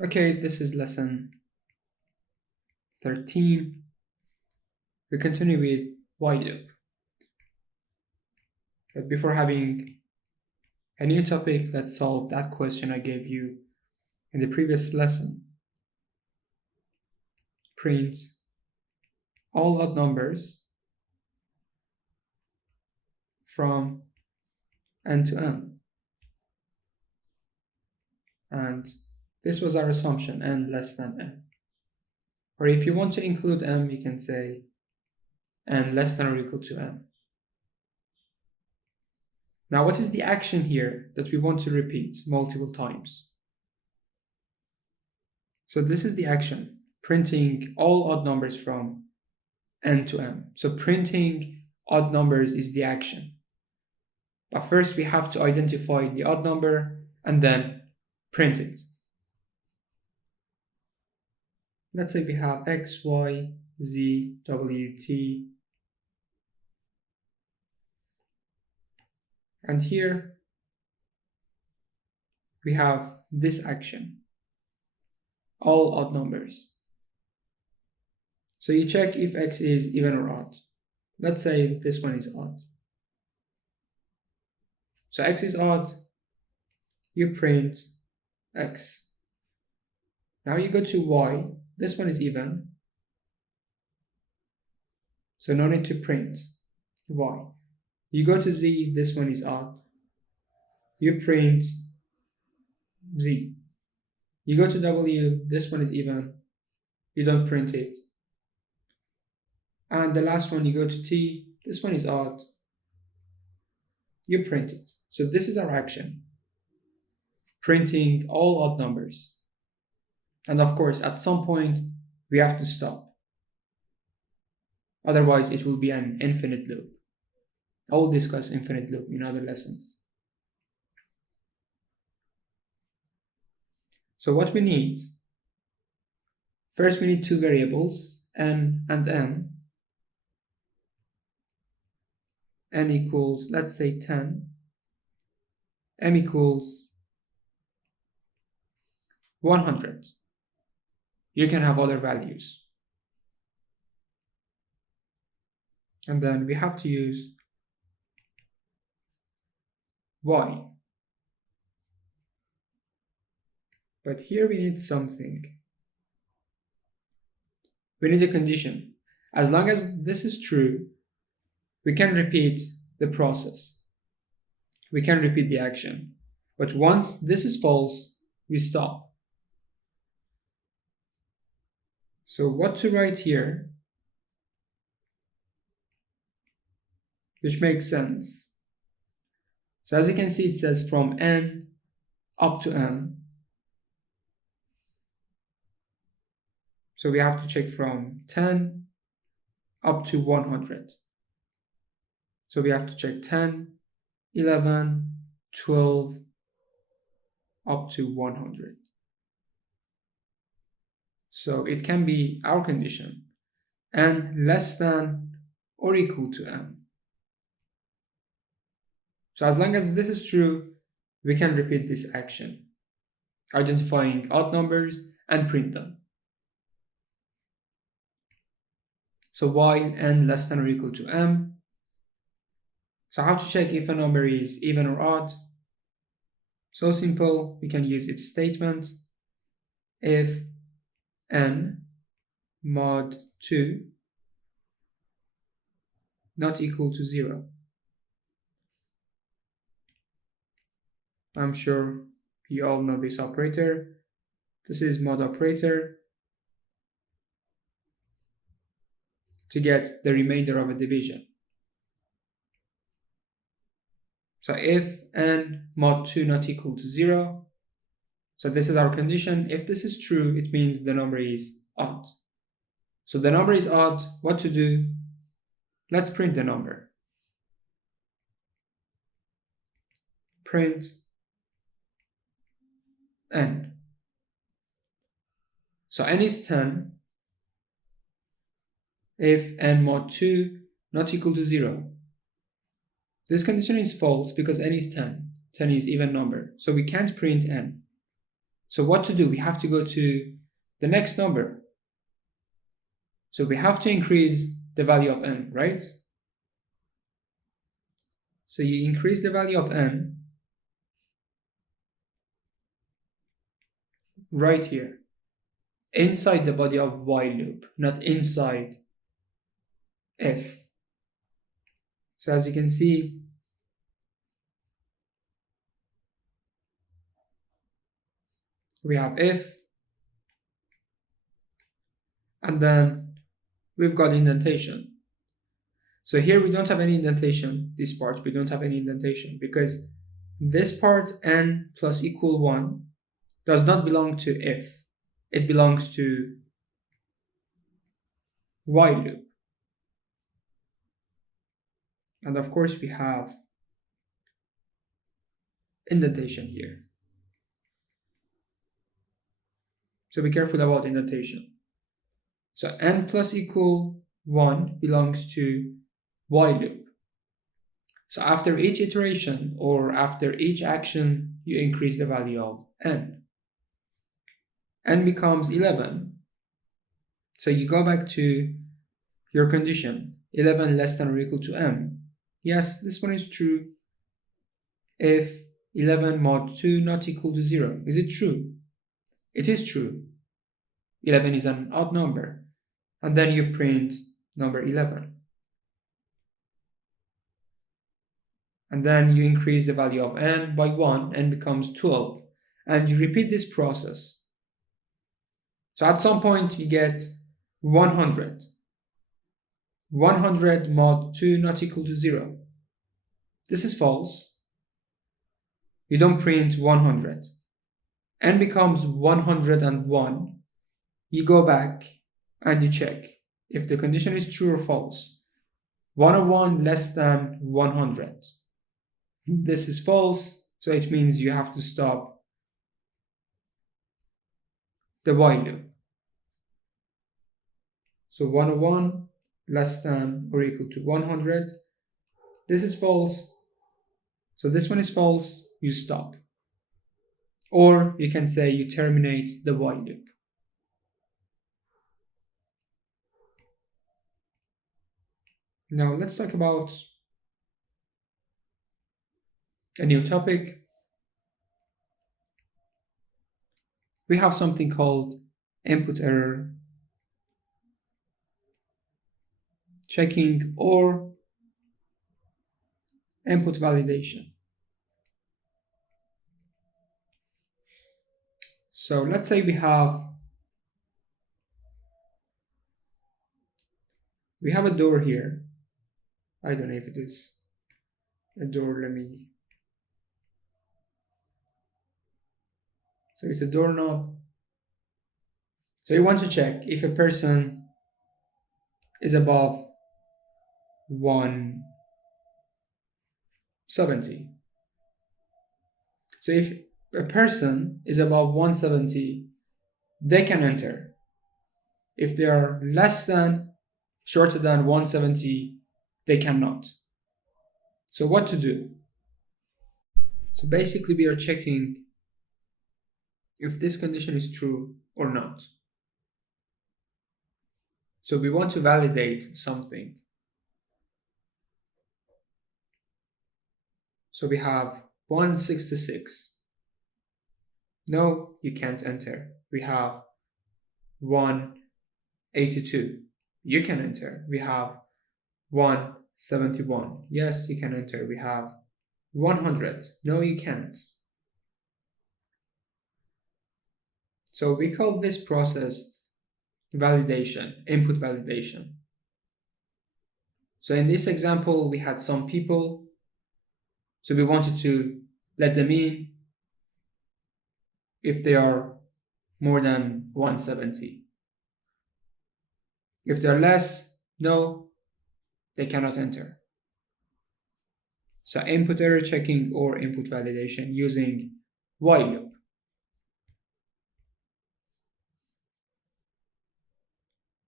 Okay, this is lesson 13. We continue with while loop. But before having a new topic, let's solve that question I gave you in the previous lesson. Print all odd numbers from n to m. And this was our assumption, n less than m. Or if you want to include m, you can say n less than or equal to m. Now, what is the action here that we want to repeat multiple times? So this is the action, printing all odd numbers from n to m. So printing odd numbers is the action. But first we have to identify the odd number and then print it. Let's say we have x, y, z, w, t. And here we have this action, all odd numbers. So you check if x is even or odd. Let's say this one is odd. So x is odd, you print x. Now you go to y, this one is even, so no need to print y. You go to z, this one is odd, you print z. You go to w, this one is even, you don't print it. And the last one, you go to t, this one is odd, you print it. So this is our action, printing all odd numbers. And of course, at some point, we have to stop. Otherwise, it will be an infinite loop. I will discuss infinite loop in other lessons. So what we need, first we need two variables, n and m. N equals, let's say 10. M equals 100. You can have other values. And then we have to use y. But here we need something. We need a condition. As long as this is true, we can repeat the process. We can repeat the action. But once this is false, we stop. So what to write here, which makes sense. So as you can see, it says from n up to m. So we have to check from 10 up to 100. So we have to check 10, 11, 12, up to 100. So it can be our condition, n less than or equal to m. So as long as this is true, we can repeat this action, identifying odd numbers and print them. So while n less than or equal to m. So how to check if a number is even or odd? So simple, we can use if statement. If n mod 2 not equal to 0. I'm sure you all know this operator. This is mod operator to get the remainder of a division. So if n mod 2 not equal to 0, so this is our condition. If this is true, it means the number is odd. So the number is odd, what to do? Let's print the number. Print n. So n is 10 if n mod 2 not equal to 0. This condition is false because n is 10. 10 is even number, so we can't print n. So what to do? We have to go to the next number. So we have to increase the value of n, right? So you increase the value of n right here, inside the body of while loop, not inside if. So as you can see, we have if, and then we've got indentation. So here we don't have any indentation, this part, we don't have any indentation because this part n plus equal 1 does not belong to if, it belongs to while loop. And of course we have indentation here. So be careful about indentation. So n plus equal 1 belongs to while loop. So after each iteration or after each action, you increase the value of n. N becomes 11. So you go back to your condition, 11 less than or equal to m. Yes, this one is true. If 11 mod 2 not equal to 0, is it true? It is true. 11 is an odd number. And then you print number 11. And then you increase the value of n by 1, n becomes 12. And you repeat this process. So at some point you get 100. 100 mod 2 not equal to 0. This is false. You don't print 100. N becomes 101. You go back and you check if the condition is true or false. 101 less than 100. This is false, so it means you have to stop the while loop. So 101 less than or equal to 100. This is false. So this one is false, you stop. Or you can say you terminate the while loop. Now let's talk about a new topic. We have something called input error checking or input validation. So let's say we have a door here. I don't know if it is a door, so it's a doorknob. So you want to check if a person is above 170. So if a person is above 170, they can enter. If they are shorter than 170, they cannot. So what to do? So basically we are checking if this condition is true or not. So we want to validate something. So we have 166. No, you can't enter. We have 182. You can enter. We have 171. Yes, you can enter. We have 100. No, you can't. So we call this process validation, input validation. So in this example, we had some people. So we wanted to let them in if they are more than 170. If they're less, no, they cannot enter. So input error checking or input validation using while loop.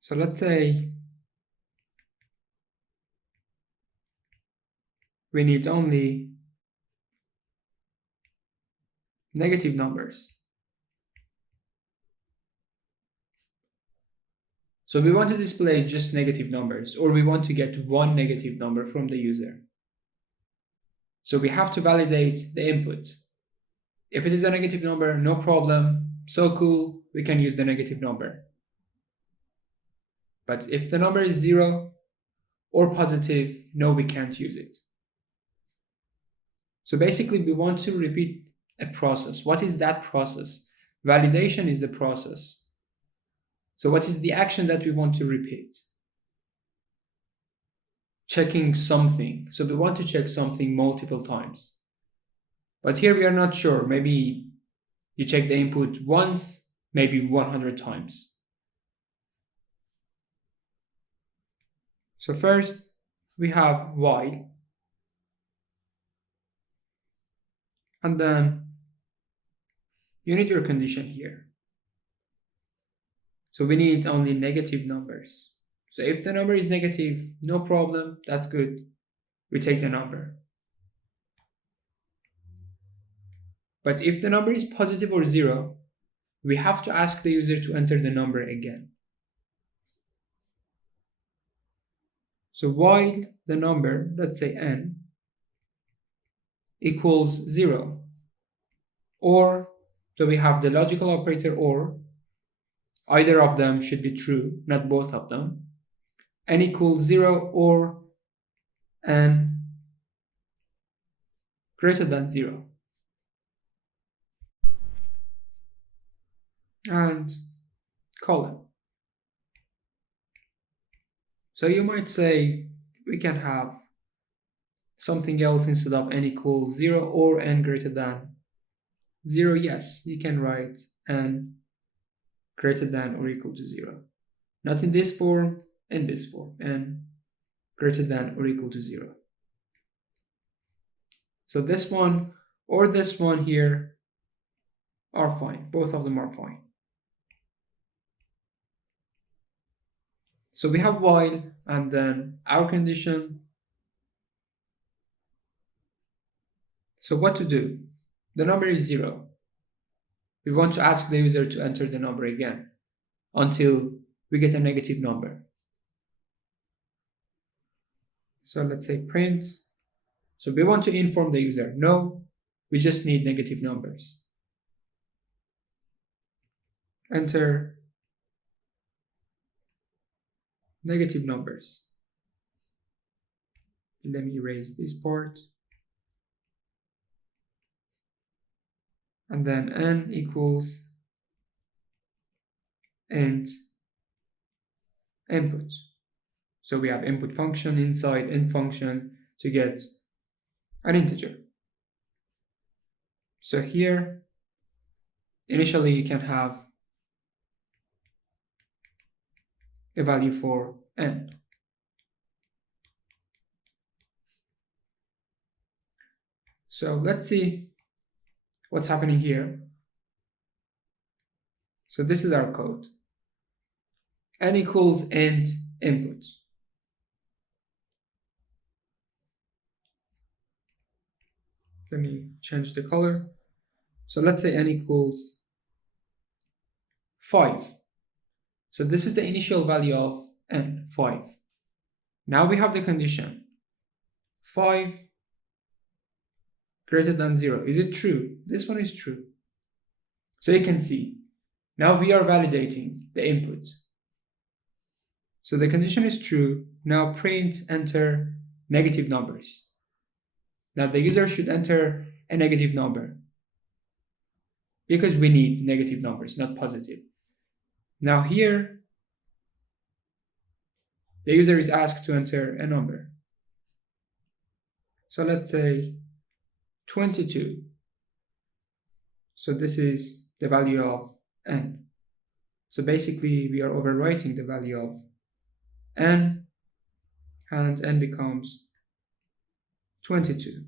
So let's say we need only negative numbers. So we want to display just negative numbers, or we want to get one negative number from the user. So we have to validate the input. If it is a negative number, no problem, so cool, we can use the negative number. But if the number is 0 or positive, no, we can't use it. So basically, we want to repeat a process. What is that process? Validation is the process. So what is the action that we want to repeat? Checking something. So we want to check something multiple times. But here we are not sure. Maybe you check the input once, maybe 100 times. So first, we have while. And then you need your condition here. So we need only negative numbers. So if the number is negative, no problem, that's good. We take the number. But if the number is positive or 0, we have to ask the user to enter the number again. So while the number, let's say n, equals 0, or so we have the logical operator or, either of them should be true, not both of them, n equals 0 or n greater than 0. And colon. So you might say we can have something else instead of n equals 0 or n greater than 0. Yes, you can write n greater than or equal to 0. Not in this form, in this form, n greater than or equal to 0. So this one or this one here are fine. Both of them are fine. So we have while and then our condition. So what to do? The number is 0. We want to ask the user to enter the number again until we get a negative number. So let's say print. So we want to inform the user, no, we just need negative numbers. Enter negative numbers. Let me erase this part. And then n equals int input. So we have input function inside int function to get an integer. So here, initially you can have a value for n. So let's see what's happening here. So this is our code. N equals int input. Let me change the color. So let's say n equals 5. So this is the initial value of n, 5. Now we have the condition. 5 greater than 0. Is it true? This one is true. So you can see, now we are validating the input. So the condition is true. Now print enter negative numbers. Now the user should enter a negative number because we need negative numbers, not positive. Now here, the user is asked to enter a number. So let's say 22. So this is the value of n. So basically we are overwriting the value of n, and n becomes 22.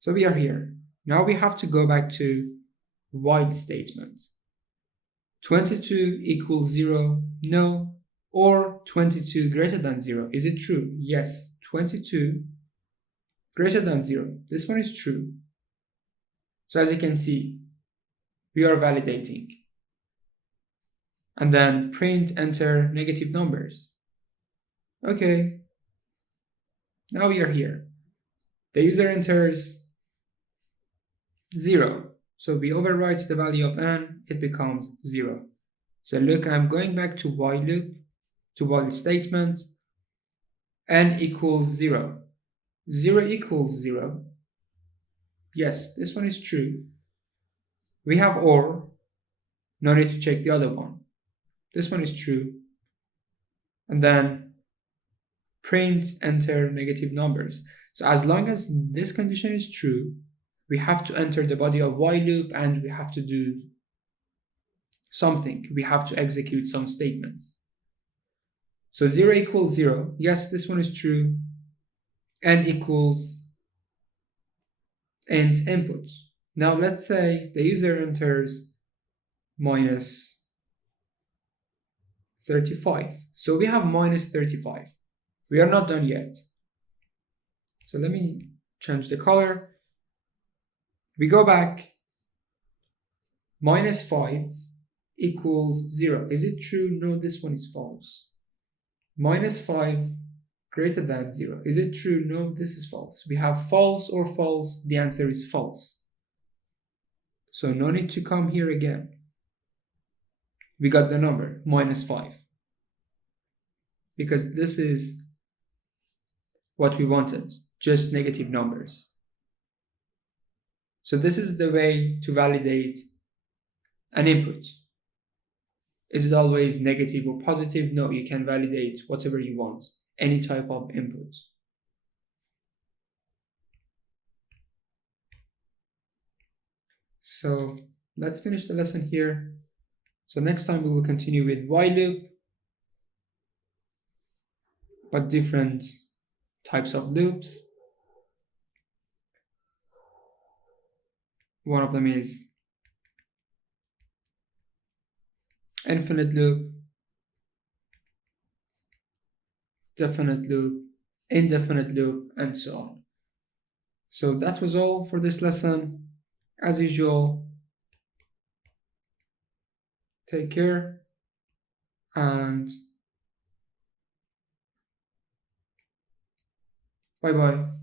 So we are here. Now we have to go back to while statement. 22 equals 0, no, or 22 greater than 0. Is it true? Yes, 22 greater than 0. This one is true. So as you can see, we are validating. and then print enter negative numbers. Okay, now we are here. The user enters 0. So we overwrite the value of n, it becomes 0. So look, I'm going back to while loop, to while statement, n equals 0. 0 equals 0. Yes, this one is true. We have or, no need to check the other one. This one is true. And then print enter negative numbers. So as long as this condition is true, we have to enter the body of while loop and we have to do something. We have to execute some statements. So 0 equals 0. Yes, this one is true. N equals int input. Now let's say the user enters minus 35. So we have minus 35. We are not done yet. So let me change the color. We go back. Minus 5 equals 0. Is it true? No, this one is false. Minus 5 greater than 0. Is it true? No, this is false. We have false or false. The answer is false. So no need to come here again. We got the number, minus 5. Because this is what we wanted, just negative numbers. So this is the way to validate an input. Is it always negative or positive? No, you can validate whatever you want, any type of input. So let's finish the lesson here. So next time we will continue with while loop, but different types of loops. One of them is infinite loop, definite loop, indefinite loop, and so on. So that was all for this lesson. As usual, take care and bye bye.